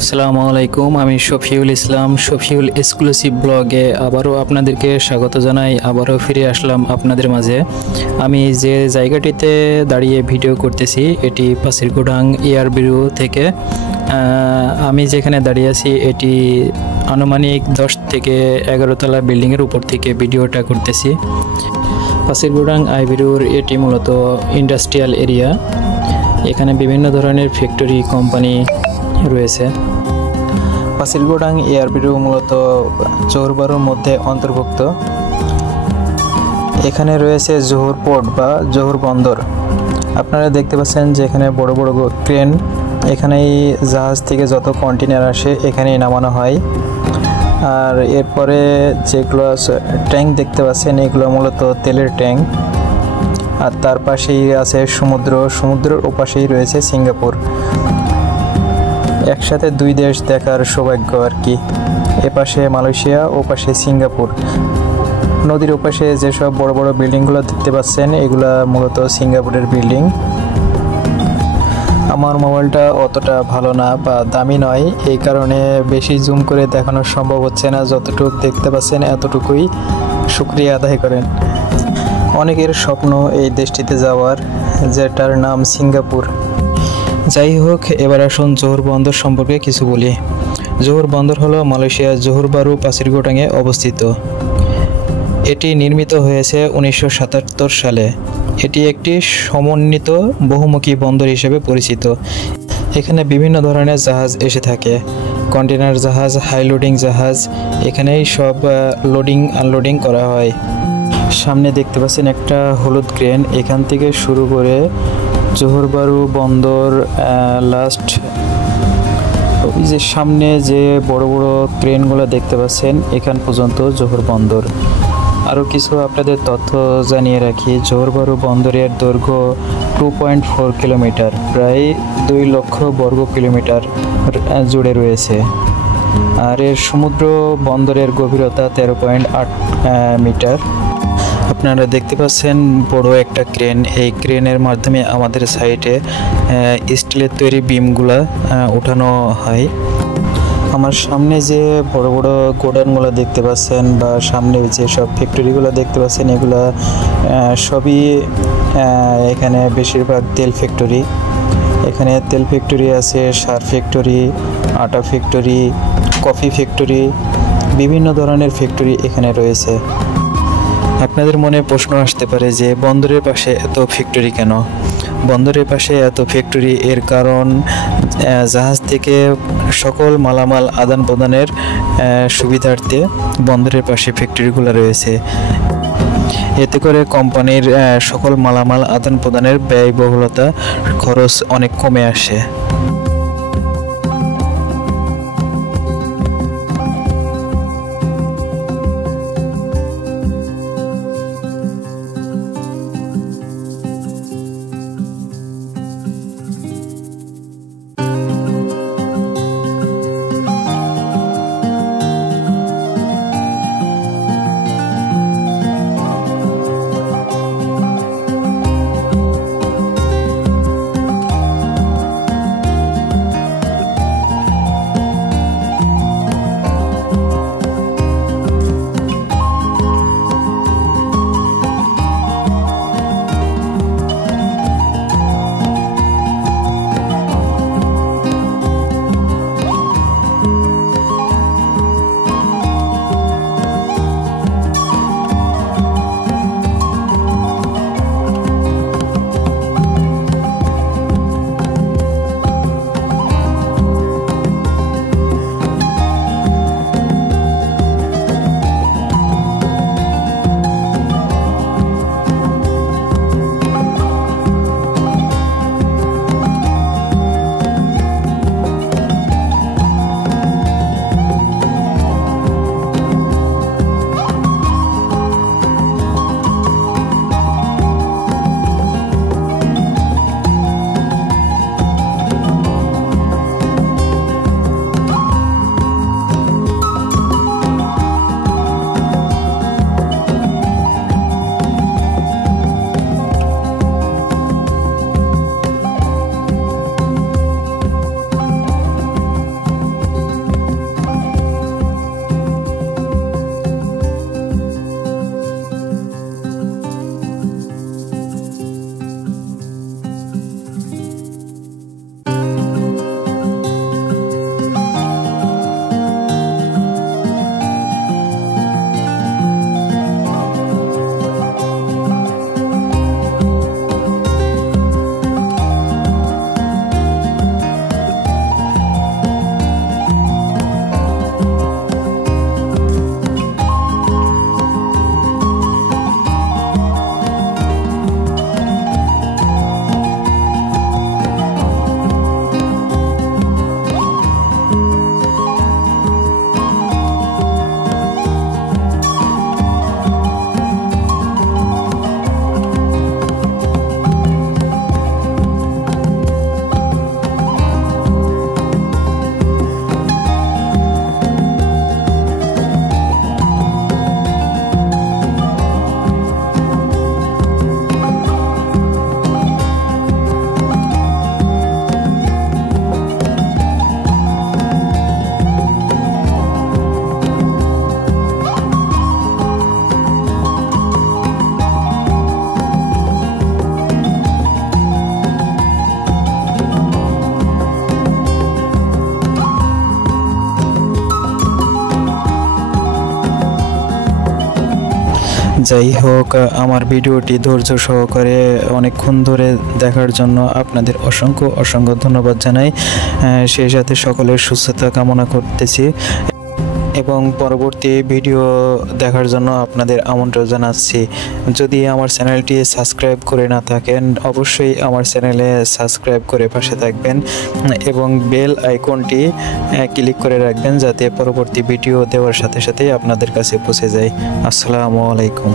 আসসালামু আলাইকুম, আমি শফিউল ইসলাম। শফিউল এক্সক্লুসিভ ব্লগে আবারও আপনাদেরকে স্বাগত জানাই। আবারও ফিরে আসলাম আপনাদের মাঝে। আমি যে জায়গাটিতে দাঁড়িয়ে ভিডিও করতেছি এটি পাসিরগোডাং এয়ারভিউ থেকে। আমি যেখানে দাঁড়িয়ে আছি এটি আনুমানিক 10 থেকে 11 তলা বিল্ডিংয়ের উপর থেকে ভিডিওটা করতেছি। পাসিরগোডাং এয়ারভিউর এটি মূলত ইন্ডাস্ট্রিয়াল এরিয়া। এখানে বিভিন্ন ধরনের ফ্যাক্টরি কোম্পানি রয়েছে। পাসিরগোডাং এয়ারভিউ মূলত জোহর বারুর মধ্যে অন্তর্ভুক্ত। এখানে রয়েছে জোহর পোর্ট বা জোহর বন্দর। আপনারা দেখতে পাচ্ছেন যে এখানে বড় বড় ক্রেন, এখানেই জাহাজ থেকে যত কন্টেনার আসে এখানেই নামানো হয়। আর এরপরে যেগুলো ট্যাঙ্ক দেখতে পাচ্ছেন এগুলো মূলত তেলের ট্যাঙ্ক। আর তার পাশেই আছে সমুদ্রের ওপাশেই রয়েছে সিঙ্গাপুর। একসাথে দুই দেশ দেখার সৌভাগ্য আর কি। এপাশে মালয়েশিয়া, ওপাশে সিঙ্গাপুর। নদীর ওপাশে যেসব বড় বড় বিল্ডিংগুলো দেখতে পাচ্ছেন এগুলা মূলত সিঙ্গাপুরের বিল্ডিং। আমার মোবাইলটা অতটা ভালো না বা দামি নয়, এই কারণে বেশি জুম করে দেখানো সম্ভব হচ্ছে না। যতটুকু দেখতে পাচ্ছেন এতটুকুই শুকরিয়া আদায় করেন। অনেকের স্বপ্ন এই দেশটিতে যাওয়ার, যেটার নাম সিঙ্গাপুর। যাই হোক, এবার আসুন জোহর বন্দর সম্পর্কে কিছু বলি। জোহর বন্দর হলো মালয়েশিয়ার জোহর বারু পাসিরগোডাংয়ে অবস্থিত। এটি নির্মিত হয়েছে 1977 সালে। এটি একটি সমন্বিত বহুমুখী বন্দর হিসেবে পরিচিত। এখানে বিভিন্ন ধরনের জাহাজ এসে থাকে, কন্টেনার জাহাজ, হাই লোডিং জাহাজ। এখানেই সব লোডিং আনলোডিং করা হয়। সামনে দেখতে পাচ্ছেন একটা হলুদ ক্রেন। এখান থেকে শুরু করে জোহর বারু বন্দর লাস্ট ওই যে সামনে যে বড় বড় ক্রেনগুলো দেখতে পাচ্ছেন এখান পর্যন্ত জোহর বন্দর। আরও কিছু আপনাদের তথ্য জানিয়ে রাখি। জোহর বারু বন্দরের দৈর্ঘ্য 2.4 কিলোমিটার, প্রায় 2 লক্ষ বর্গ কিলোমিটার জুড়ে রয়েছে। আর এর সমুদ্র বন্দরের গভীরতা 13.8 মিটার। আপনারা দেখতে পাচ্ছেন বড় একটা ক্রেন। এই ক্রেনের মাধ্যমে আমাদের সাইটে স্টিলের তৈরি বিমগুলা উঠানো হয়। আমার সামনে যে বড় বড় গোডাউনগুলো দেখতে পাচ্ছেন বা সামনে যে সব ফ্যাক্টরিগুলো দেখতে পাচ্ছেন এগুলা সবই এখানে বেশিরভাগ তেল ফ্যাক্টরি। এখানে তেল ফ্যাক্টরি আছে, সার ফ্যাক্টরি, আটা ফ্যাক্টরি, কফি ফ্যাক্টরি, বিভিন্ন ধরনের ফ্যাক্টরি এখানে রয়েছে। আপনাদের মনে প্রশ্ন আসতে পারে যে বন্দরের পাশে এত ফ্যাক্টরি কেন? বন্দরের পাশে এত ফ্যাক্টরি এর কারণ জাহাজ থেকে সকল মালামাল আদান প্রদানের সুবিধার্থে বন্দরের পাশে ফ্যাক্টরিগুলো রয়েছে। এতে করে কোম্পানির সকল মালামাল আদান প্রদানের ব্যয়বহুলতা, খরচ অনেক কমে আসে। যাই হোক, আমার ভিডিওটি ধৈর্য সহকারে অনেকক্ষণ ধরে দেখার জন্য আপনাদের অসংখ্য অসংখ্য ধন্যবাদ জানাই। সেই সাথে সকলের সুস্থতা কামনা করতেছি এবং পরবর্তী ভিডিও দেখার জন্য আপনাদের আমন্ত্রণ জানাচ্ছি। যদি আমার চ্যানেলটি সাবস্ক্রাইব করে না থাকেন, অবশ্যই আমার চ্যানেলে সাবস্ক্রাইব করে পাশে থাকবেন এবং বেল আইকনটি ক্লিক করে রাখবেন, যাতে পরবর্তী ভিডিও দেওয়ার সাথে সাথেই আপনাদের কাছে পৌঁছে যায়। আসসালামু আলাইকুম।